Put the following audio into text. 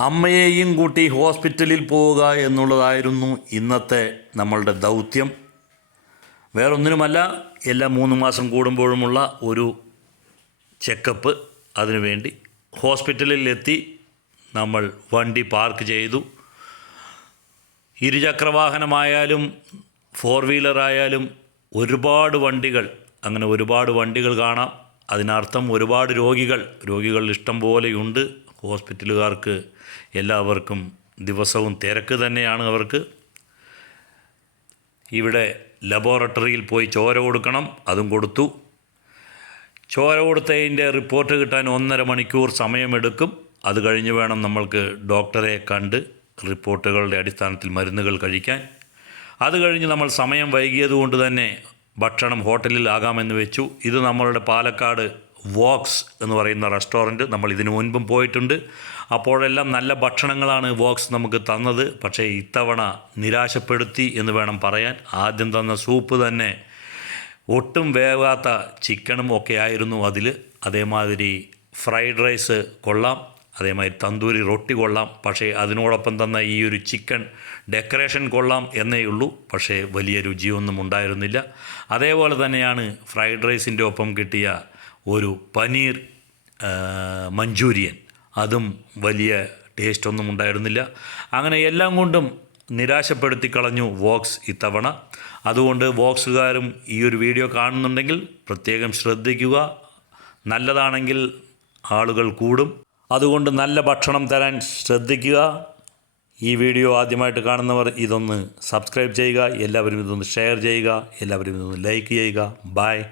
അമ്മയെയും കൂട്ടി ഹോസ്പിറ്റലിൽ പോവുക എന്നുള്ളതായിരുന്നു ഇന്നത്തെ നമ്മളുടെ ദൗത്യം. വേറൊന്നിനുമല്ല എല്ലാ മൂന്ന് മാസം കൂടുമ്പോഴുമുള്ള ഒരു ചെക്കപ്പ് അതിനുവേണ്ടി ഹോസ്പിറ്റലിൽ എത്തി നമ്മൾ വണ്ടി പാർക്ക് ചെയ്തു. ഇരുചക്രവാഹനമായാലും ഫോർ വീലറായാലും ഒരുപാട് വണ്ടികൾ അങ്ങനെ ഒരുപാട് വണ്ടികൾ കാണാം. അതിനർത്ഥം ഒരുപാട് രോഗികൾ രോഗികൾ ഇഷ്ടം പോലെയുണ്ട്. ഹോസ്പിറ്റലുകാർക്ക് എല്ലാവർക്കും ദിവസവും തിരക്ക് തന്നെയാണ് അവർക്ക്. ഇവിടെ ലബോറട്ടറിയിൽ പോയി ചോര കൊടുക്കണം അതും കൊടുത്തു. ചോര കൊടുത്തതിന്റെ റിപ്പോർട്ട് കിട്ടാൻ ഒന്നര മണിക്കൂർ സമയമെടുക്കും. അത് കഴിഞ്ഞ് വേണം നമ്മൾക്ക് ഡോക്ടറെ കണ്ട് റിപ്പോർട്ടുകളുടെ അടിസ്ഥാനത്തിൽ മരുന്നുകൾ കഴിക്കാൻ. അത് കഴിഞ്ഞ് നമ്മൾ സമയം വൈകിയതുകൊണ്ട് തന്നെ ഭക്ഷണം ഹോട്ടലിൽ ആകാമെന്ന് വെച്ചു. ഇത് നമ്മളുടെ പാലക്കാട് വോക്സ് എന്ന് പറയുന്ന റെസ്റ്റോറന്റ് നമ്മൾ ഇതിനു മുൻപും പോയിട്ടുണ്ട്. അപ്പോഴെല്ലാം നല്ല ഭക്ഷണങ്ങളാണ് വോക്സ് നമുക്ക് തന്നത്. പക്ഷേ ഇത്തവണ നിരാശപ്പെടുത്തി എന്ന് വേണം പറയാൻ. ആദ്യം തന്ന സൂപ്പ് തന്നെ ഒട്ടും വേവാത്ത ചിക്കനും ഒക്കെ ആയിരുന്നു അതിൽ. അതേമാതിരി ഫ്രൈഡ് റൈസ് കൊള്ളാം. അതേമാതിരി തന്തൂരി റൊട്ടി കൊള്ളാം. പക്ഷേ അതിനോടൊപ്പം തന്ന ഈ ഒരു ചിക്കൻ ഡെക്കറേഷൻ കൊള്ളാം എന്നേ ഉള്ളൂ. പക്ഷേ വലിയ രുചിയൊന്നും ഉണ്ടായിരുന്നില്ല. അതേപോലെ തന്നെയാണ് ഫ്രൈഡ് റൈസിന്റെ ഒപ്പം കിട്ടിയ ഒരു പനീർ മഞ്ചൂരിയൻ. അതും വലിയ ടേസ്റ്റൊന്നും ഉണ്ടായിരുന്നില്ല. അങ്ങനെ എല്ലാം കൊണ്ടും നിരാശപ്പെടുത്തി കളഞ്ഞു വോക്സ് ഇത്തവണ. അതുകൊണ്ട് വോക്സുകാരും ഈ ഒരു വീഡിയോ കാണുന്നുണ്ടെങ്കിൽ പ്രത്യേകം ശ്രദ്ധിക്കുക. നല്ലതാണെങ്കിൽ ആളുകൾ കൂടും. അതുകൊണ്ട് നല്ല ഭക്ഷണം തരാൻ ശ്രദ്ധിക്കുക. ഈ വീഡിയോ ആദ്യമായിട്ട് കാണുന്നവർ ഇതൊന്ന് സബ്സ്ക്രൈബ് ചെയ്യുക. എല്ലാവരും ഇതൊന്ന് ഷെയർ ചെയ്യുക. എല്ലാവരും ഇതൊന്ന് ലൈക്ക് ചെയ്യുക. ബൈ